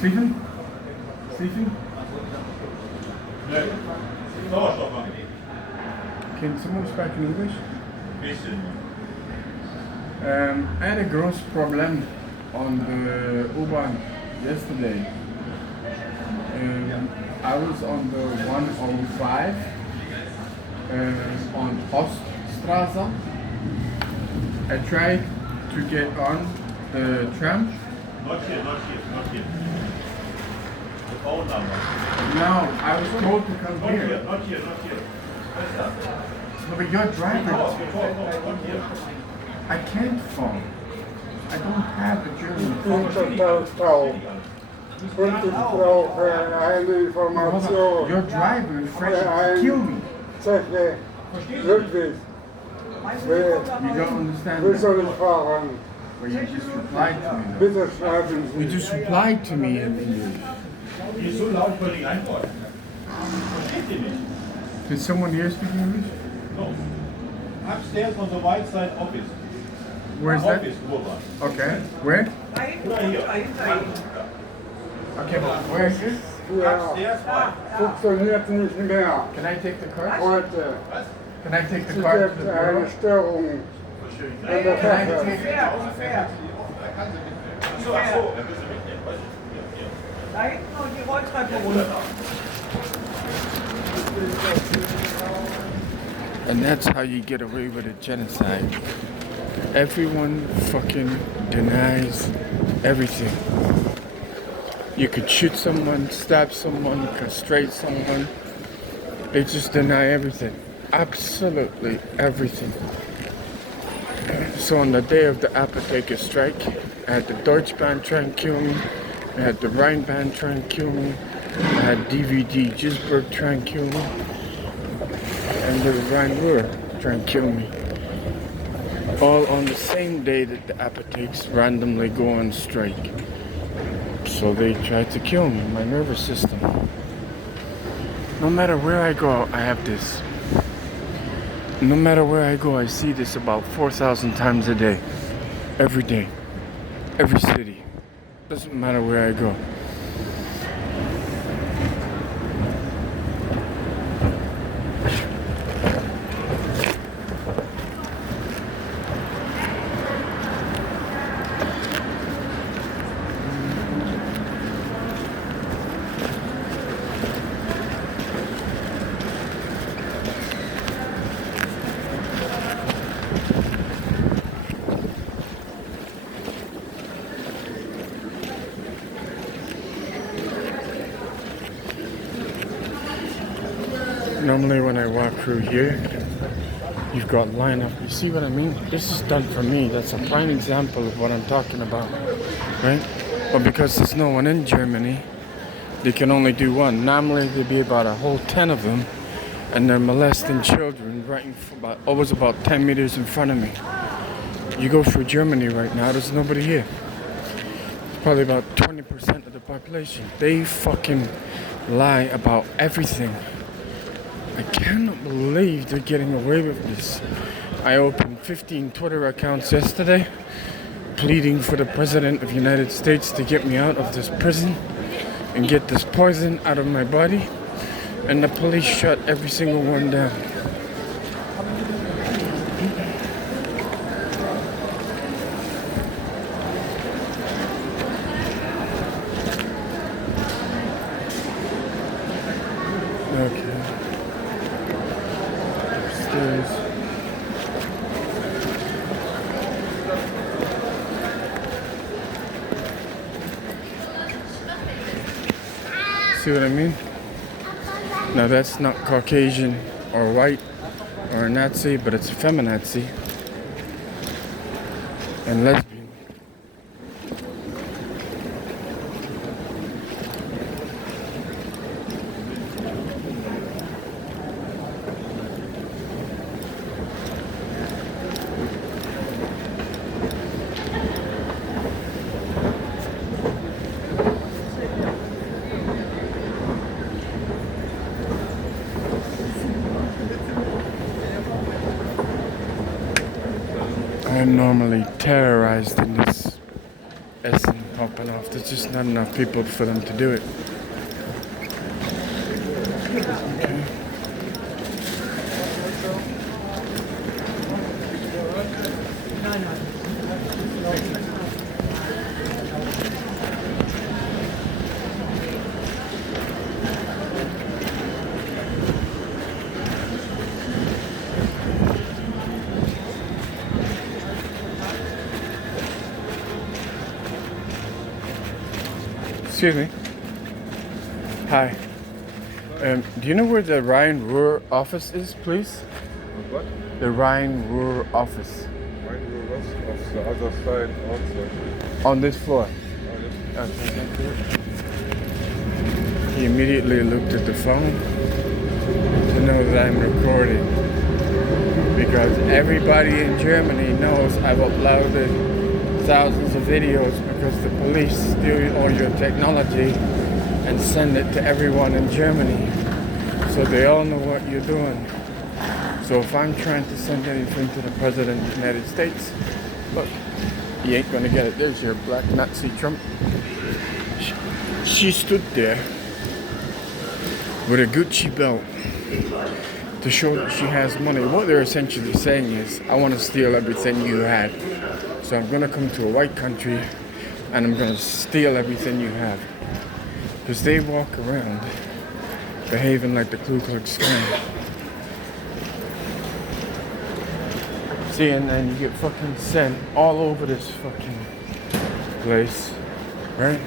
Sleeping? Sleeping? Can someone speak English? I had a gross problem on the Dbahn yesterday. I was on the 105 on Oststraße. I tried to get on the tram. Not here. The phone number. No, I was told to come here. Not here. No, but you're driving. Not here. I can't phone. I don't have a German phone. Your driver is trying to kill me. You don't understand that. Well, you just replied to me. Though. You just replied to me in English. Die ist so laut, ich wollte nicht antworten. Versteht ihr nicht? Did someone here speak English? No. Upstairs on the white side office. Where's that? Office, Rhinebahn. Okay. Where? Oder hier. Okay, but where is this? Upstairs, right. Funktioniert nicht mehr. Can I take the card? Heute. Can I take the Es card to gibt the eine bureau? Störung in der Can I Sache. take Ach so. Dann müssen wir mitnehmen. Hier. Da hinten und die Rolltreppe runter. And that's how you get away with a genocide. Everyone fucking denies everything. You could shoot someone, stab someone, castrate someone. They just deny everything. Absolutely everything. So on the day of the Apotheker strike, I had the Dbahn try and kill me. I had the Rhinebahn try and kill me. I had DVD Gisberg try and kill me. And the Rhur try and kill me. All on the same day that the apothekes randomly go on strike. So they tried to kill me, my nervous system. No matter where I go, I have this. No matter where I go, I see this about 4,000 times a day. Every day. Every city. Doesn't matter where I go. Normally when I walk through here, you've got line up. You see what I mean? This is done for me. That's a prime example of what I'm talking about, right? But because there's no one in Germany, they can only do one. Normally there'd be about a whole 10 of them, and they're molesting children right in always about 10 meters in front of me. You go through Germany right now, there's nobody here. Probably about 20% of the population. They fucking lie about everything. I cannot believe they're getting away with this. I opened 15 Twitter accounts yesterday, pleading for the President of the United States to get me out of this prison and get this poison out of my body, and the police shut every single one down. Okay. Upstairs. See what I mean? Now that's not Caucasian or white or a Nazi, but it's a feminazi and lesbian. I'm normally terrorized in this Essen popping off. There's just not enough people for them to do it. Okay. Excuse me. Hi. Do you know where the Rhur office is, please? What? The Rhur office. Rhur of the other side also. On this floor. Oh, Okay, thank you. He immediately looked at the phone to know that I'm recording. Because everybody in Germany knows I've uploaded thousands of videos because the police steal all your technology and send it to everyone in Germany. So they all know what you're doing. So if I'm trying to send anything to the President of the United States, look, you ain't gonna get it. There's your black Nazi Trump. She stood there with a Gucci belt to show that she has money. What they're essentially saying is, I want to steal everything you had. So I'm going to come to a white country and I'm going to steal everything you have. Because they walk around behaving like the Ku Klux Klan. See, and then you get fucking sent all over this fucking place, right?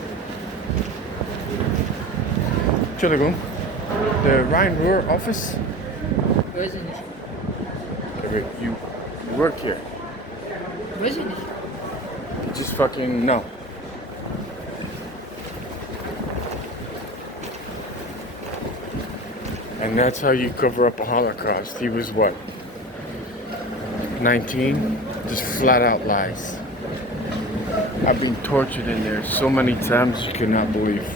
Entschuldigung, the Rhur office? Weiß ich nicht. Okay, wait, you work here. Weiß ich nicht. Just fucking no. And that's how you cover up a Holocaust. He was what? 19? Just flat out lies. I've been tortured in there so many times you cannot believe.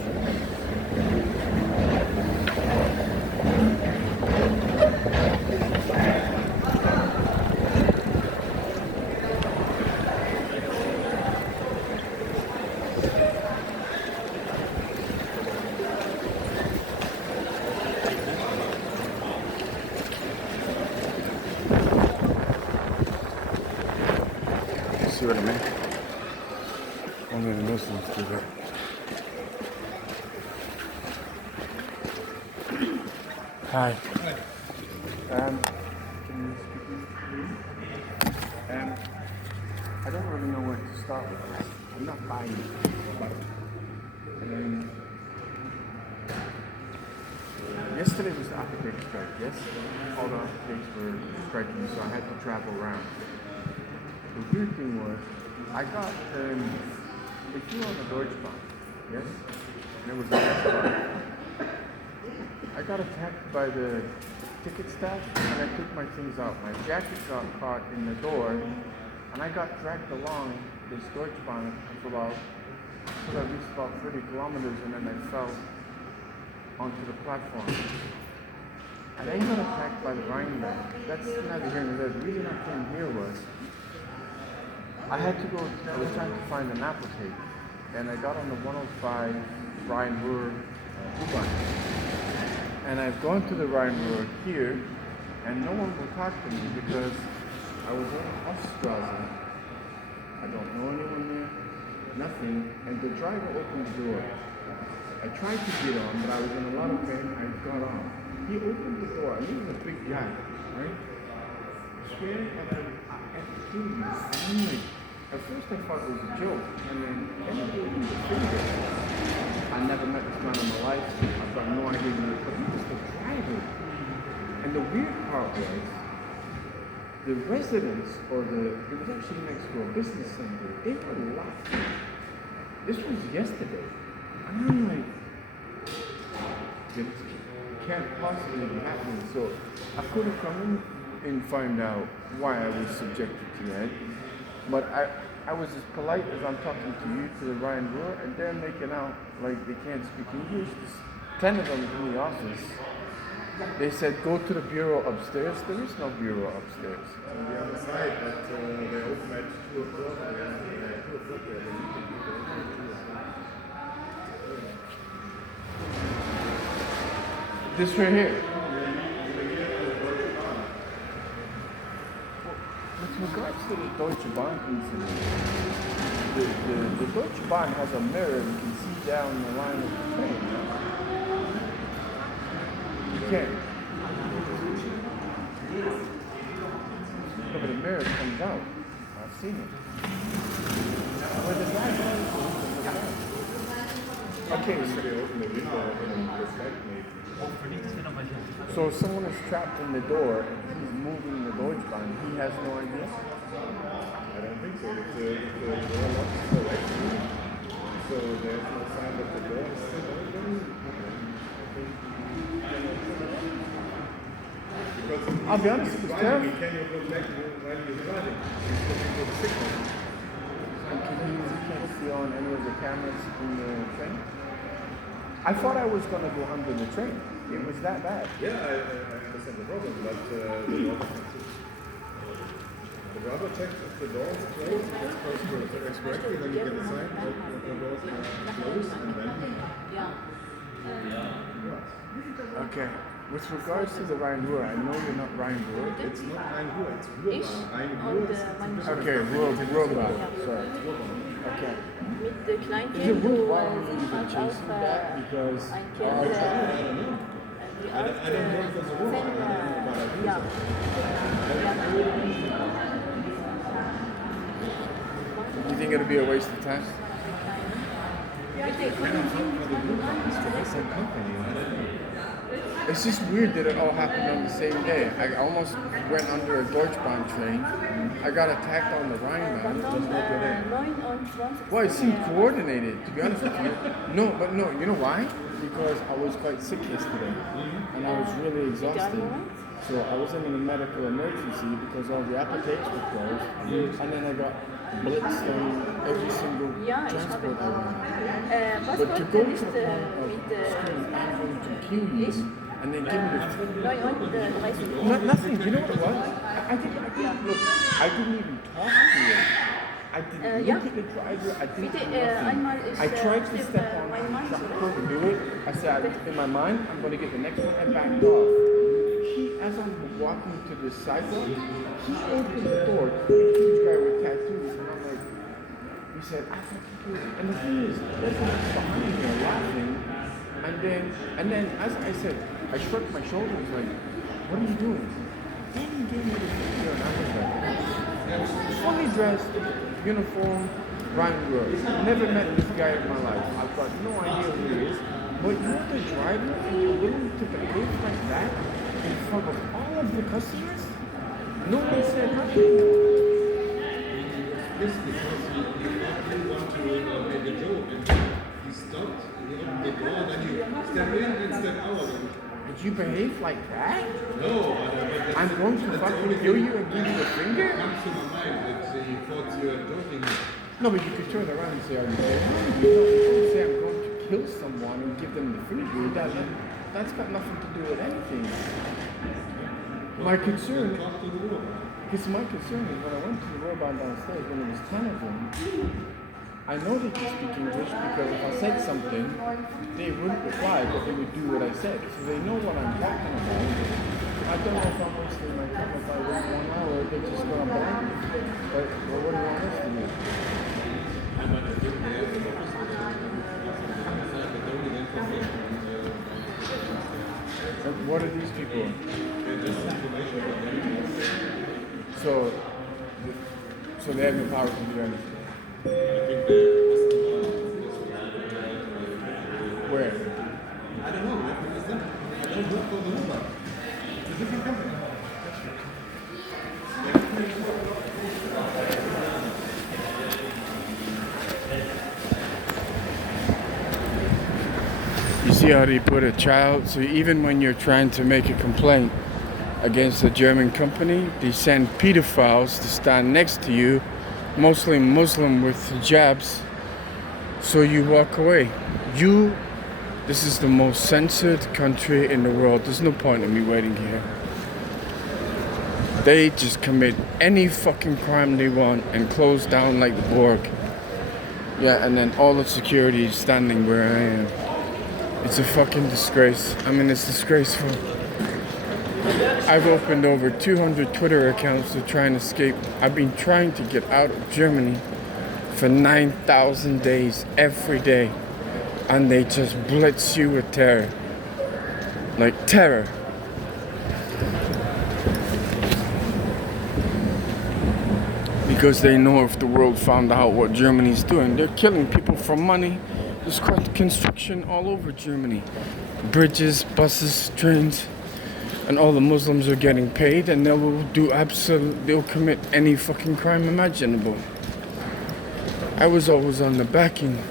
See what I mean? Only the Muslims do that. Hi. Can you speak English? I don't really know where to start with this. I'm not buying it. Yesterday was the African strike, yes? All the Africans were striking, so I had to travel around. The weird thing was, I got, if you on the Dbahn, yes? And it was a restaurant. I got attacked by the ticket staff and I took my things out. My jacket got caught in the door and I got dragged along this Dbahn for about, until I reached about 30 kilometers and then I fell onto the platform. I then got attacked by the Rhinebahn. That's neither here nor there. The reason I came here was, I had to go, I was trying to find an applicate, and I got on the 105 Rhur Dbahn. And I've gone to the Rhur here, and no one will talk to me because I was in Oststrasse. I don't know anyone there, nothing, and the driver opened the door. I tried to get on, but I was in a lot of pain, I got on. He opened the door, and he was a big guy, right? Staring at the TV, and I'm like, at first I thought it was a joke, and then he gave me the finger. I never met this man in my life, I've got no idea who he is, but he was the driver. And the weird part was, the residents, it was actually next to a business center, they were laughing. This was yesterday. And I'm like, it can't possibly be happening. So I could have come in and find out why I was subjected to that. But I was as polite as I'm talking to you, to the Rhur, and they're making out like they can't speak English. There's 10 of them in the office. They said, go to the bureau upstairs. There is no bureau upstairs. on the other side, but they open at 2 o'clock. 2 o'clock, This right here. With regards to the Deutsche Bahn incident, the Deutsche Bahn has a mirror you can see down the line of the train. You can't. No, but the mirror comes out. I've seen it. Where the guy okay, so someone is trapped in the door and he's moving the Deutsche Bahn. He has no idea? I don't think so. It's a door locks correctly, so there's no sign that the door is still open. Because I'll be honest, it was terrible. Can you go back while you're driving? He's looking for the signal. And you can't see on any of the cameras in the train? I thought I was going to go under the train. It was that bad. Yeah, I understand the problem, but the driver checks if the door is closed, that's closed correctly, then you get a sign that the doors are closed, and then Okay. With regards to the Rhur, I know you're not Rhur. it's not Rhur, it's Rhinebahn. Rhur is Okay, Rhinebahn. Sorry. Okay. Mit Kleinkind Is it und worthwhile for you to hat chase auch that? Because ein Kind, die auch 10 ja. you think it'll be a waste of time? Bitte, können Sie It's just weird that it all happened on the same day. I almost went under a Deutschbahn train. I got attacked on the Rhinebahn. Well, it seemed coordinated, to be honest with you. No, you know why? Because I was quite sick yesterday, and I was really exhausted. So I was in a medical emergency because all the apotheques were closed, and then I got blitzed on every single transport area. But to go to the point of screaming, I'm going to kill you, and then give me the nothing. You know what it was? I didn't look. I didn't even talk to it. I didn't look at the driver. I didn't do nothing. I tried to step on the curb, do it. I said, in my mind, I'm going to get the next one and backed off. As I'm walking to the sidewalk, he opened the door. A huge guy with tattoos, and I'm like, he said, I fucking killed him. And the thing is, there's like behind me laughing. And then, as I said, I shrugged my shoulders like, what are you doing? Then he gave me the finger, and I was like, fully dressed, uniform, Rhur. Never met this guy in my life. I've got no idea who he is. But you're the driver, and you're willing to behave like that in front of all of the customers? No one said nothing. Yes, because you want to make a joke, and he stopped, he opened the door, then you step in and step out. Did you behave like that? No, I'm going to fucking kill you and give you a finger? comes to my mind that he thought you were joking. No, but you could turn around and say, are you kidding? You don't say I'm going to kill someone and give them the finger. That's got nothing to do with anything. My concern, because my concern is when I went to the Rhinebahn downstairs, when there was 10 of them, I know they can speak English because if I said something, they wouldn't reply, but they would do what I said. So they know what I'm talking about. I don't know if I'm wasting my time. If I wait 1 hour, they're just going to ban me. But what do you want us to do? What are these people? So they have no power to do anything. Where? I don't know, I don't work for the Uber. It's a different company. You see how they put a child, so even when you're trying to make a complaint against a German company, they send pedophiles to stand next to you, mostly Muslim with hijabs, so you walk away. This is the most censored country in the world. There's no point in me waiting here. They just commit any fucking crime they want and close down like the Borg. Yeah, and then all the security is standing where I am. It's a fucking disgrace. I mean, it's disgraceful. I've opened over 200 Twitter accounts to try and escape. I've been trying to get out of Germany for 9,000 days every day. And they just blitz you with terror. Like terror. Because they know if the world found out what Germany's doing, they're killing people for money. There's construction all over Germany. Bridges, buses, trains, and all the Muslims are getting paid, and they'll commit any fucking crime imaginable. I was always on the backing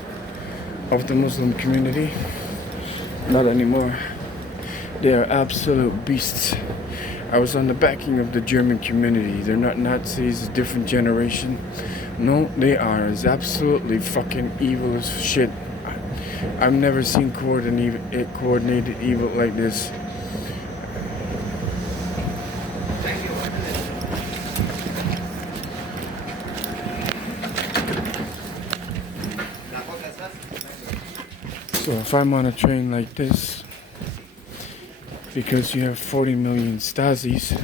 of the Muslim community. Not anymore. They are absolute beasts. I was on the backing of the German community. They're not Nazis, a different generation. No, they are as absolutely fucking evil as shit. I've never seen coordinated evil like this. So if I'm on a train like this, because you have 40 million Stasis,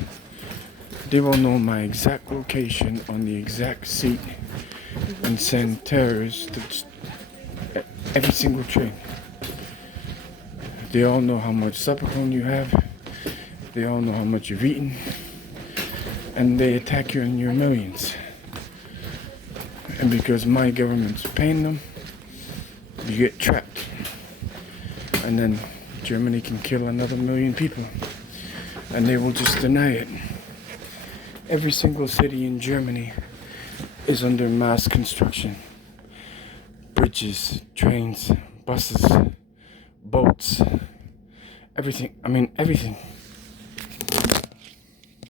they will know my exact location on the exact seat and send terrorists to every single train. They all know how much Suppercone you have. They all know how much you've eaten. And they attack you in your millions. And because my government's paying them, you get trapped. And then Germany can kill another million people. And they will just deny it. Every single city in Germany is under mass construction. Bridges, trains, buses, boats, everything. I mean, everything.